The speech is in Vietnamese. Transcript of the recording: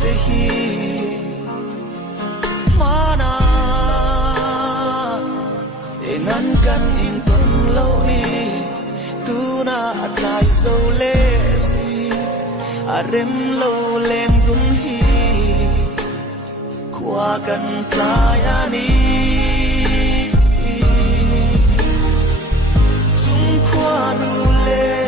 sehi mana engan kan in ton lo ni tu na atlai zo le si arem lo leng tun hi kwa kan tlaya ni chung kwa nu le